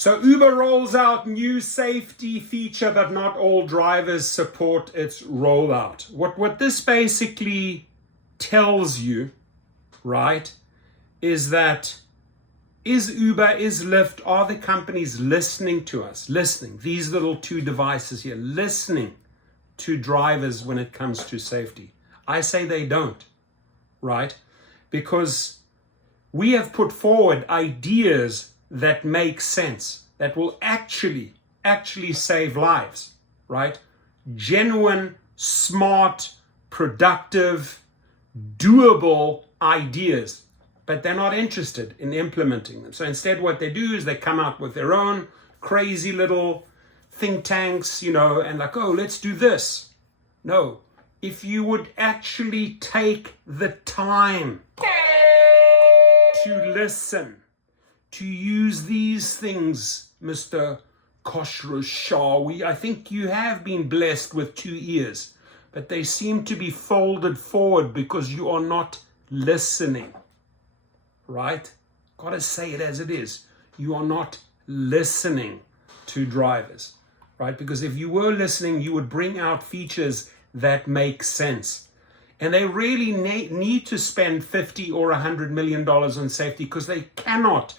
So Uber rolls out new safety feature, but not all drivers support its rollout. What this basically tells you, right, is that is Uber, is Lyft, are the companies listening to us, these little two devices here, listening to drivers when it comes to safety? I say they don't, right? Because we have put forward ideas that make sense, that will actually save lives, right? Genuine, smart, productive, doable ideas, but they're not interested in implementing them. So instead what they do is they come up with their own crazy little think tanks, and like, oh, let's do this. No, if you would actually take the time to listen, to use these things, Mr. Koshra Shah, I think you have been blessed with 2 ears, but they seem to be folded forward because you are not listening, right? Gotta say it as it is. You are not listening to drivers, right? Because if you were listening, you would bring out features that make sense. And they really need to spend $50 or $100 million on safety because they cannot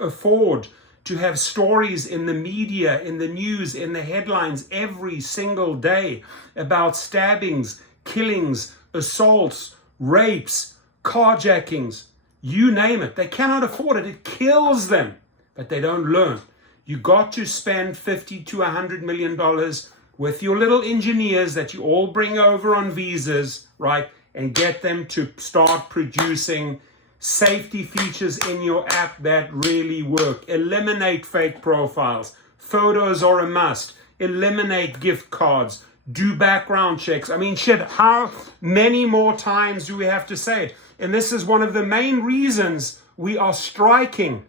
afford to have stories in the media, in the news, in the headlines every single day about stabbings, killings, assaults, rapes, carjackings, you name it. They cannot afford it. It kills them, but they don't learn. You got to spend $50 to $100 million with your little engineers that you all bring over on visas, right? And get them to start producing safety features in your app that really work. Eliminate fake profiles. Photos are a must. Eliminate gift cards. Do background checks. I mean, shit, how many more times do we have to say it? And this is one of the main reasons we are striking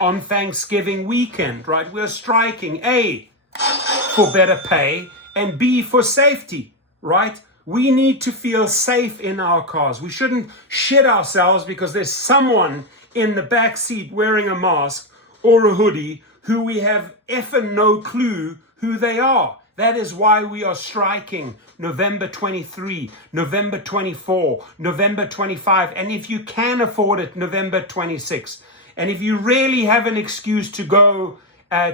on Thanksgiving weekend, right? We're striking, A, for better pay, and B, for safety, right? We need to feel safe in our cars. We shouldn't shit ourselves because there's someone in the back seat wearing a mask or a hoodie who we have effing no clue who they are. That is why we are striking November 23, November 24, November 25, and if you can afford it, November 26. And if you really have an excuse to go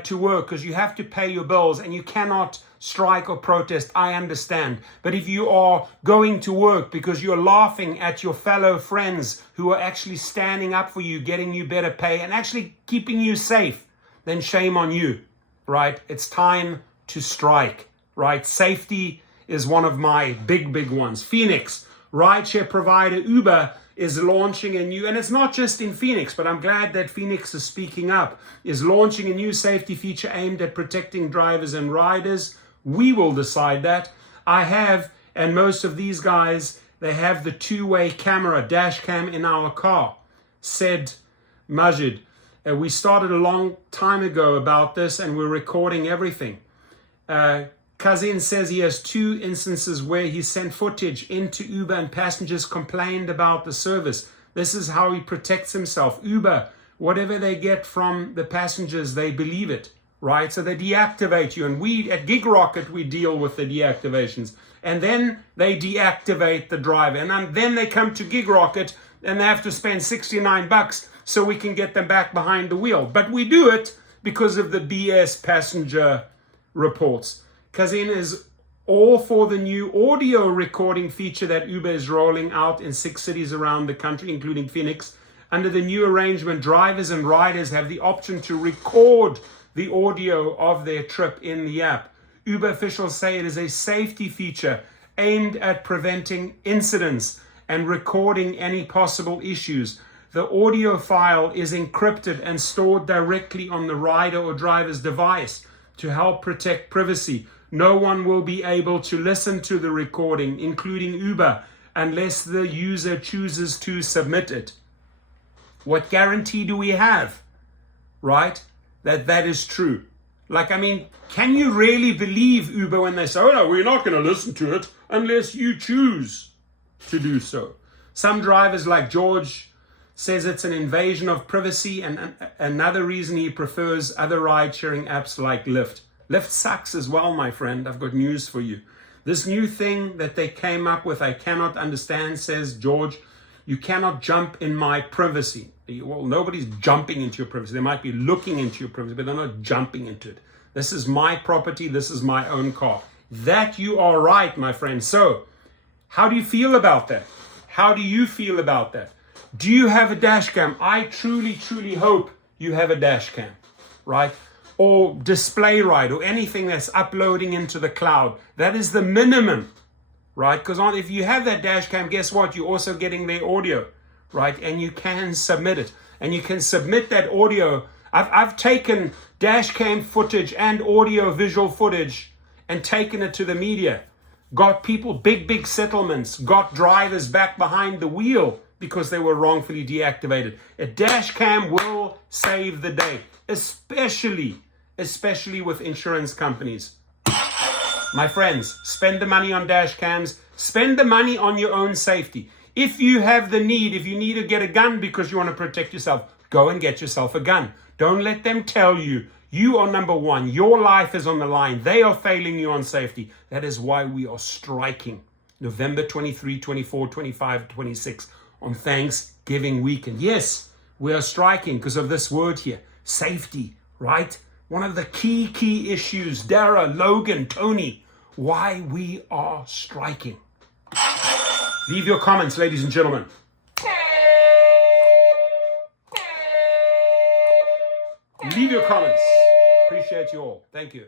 to work because you have to pay your bills and you cannot strike or protest, I understand. But if you are going to work because you're laughing at your fellow friends who are actually standing up for you, getting you better pay and actually keeping you safe, then shame on you, right? It's time to strike, right? Safety is one of my big ones. Phoenix, rideshare provider Uber is launching a new, and it's not just in Phoenix, but I'm glad that Phoenix is speaking up, is launching a new safety feature aimed at protecting drivers and riders. We will decide that. I have, and most of these guys, they have the two-way camera, dash cam in our car, said Majid. We started a long time ago about this and we're recording everything. Kazin says he has 2 instances where he sent footage into Uber and passengers complained about the service. This is how he protects himself. Uber, whatever they get from the passengers, they believe it, right? So they deactivate you. And we at GigRocket, we deal with the deactivations. And then they deactivate the driver. And then they come to GigRocket and they have to spend $69 so we can get them back behind the wheel. But we do it because of the BS passenger reports. Kazin is all for the new audio recording feature that Uber is rolling out in 6 cities around the country, including Phoenix. Under the new arrangement, drivers and riders have the option to record the audio of their trip in the app. Uber officials say it is a safety feature aimed at preventing incidents and recording any possible issues. The audio file is encrypted and stored directly on the rider or driver's device to help protect privacy. No one will be able to listen to the recording, including Uber, unless the user chooses to submit it. What guarantee do we have, right, that is true? Like, I mean, can you really believe Uber when they say, oh no, we're not going to listen to it unless you choose to do so? Some drivers like George says it's an invasion of privacy, and another reason he prefers other ride-sharing apps like Lyft. Lyft sucks as well, my friend. I've got news for you. This new thing that they came up with, I cannot understand, says George. You cannot jump in my privacy. Well, nobody's jumping into your privacy. They might be looking into your privacy, but they're not jumping into it. This is my property. This is my own car. That you are right, my friend. So, how do you feel about that? How do you feel about that? Do you have a dash cam? I truly, truly hope you have a dash cam, right? Or display ride, or anything that's uploading into the cloud. That is the minimum, right? Because if you have that dash cam, guess what? You're also getting their audio, right? And you can submit it. And you can submit that audio. I've taken dash cam footage and audio visual footage and taken it to the media. Got people big settlements. Got drivers back behind the wheel because they were wrongfully deactivated. A dash cam will save the day, especially with insurance companies. My friends, spend the money on dash cams. Spend the money on your own safety. If you have the need, if you need to get a gun because you want to protect yourself, go and get yourself a gun. Don't let them tell you you are number one. Your life is on the line. They are failing you on safety. That is why we are striking November 23, 24, 25, 26 on Thanksgiving weekend. Yes, we are striking because of this word here, safety, right? One of the key issues, Dara, Logan, Tony, why we are striking. Leave your comments, ladies and gentlemen. Leave your comments. Appreciate you all. Thank you.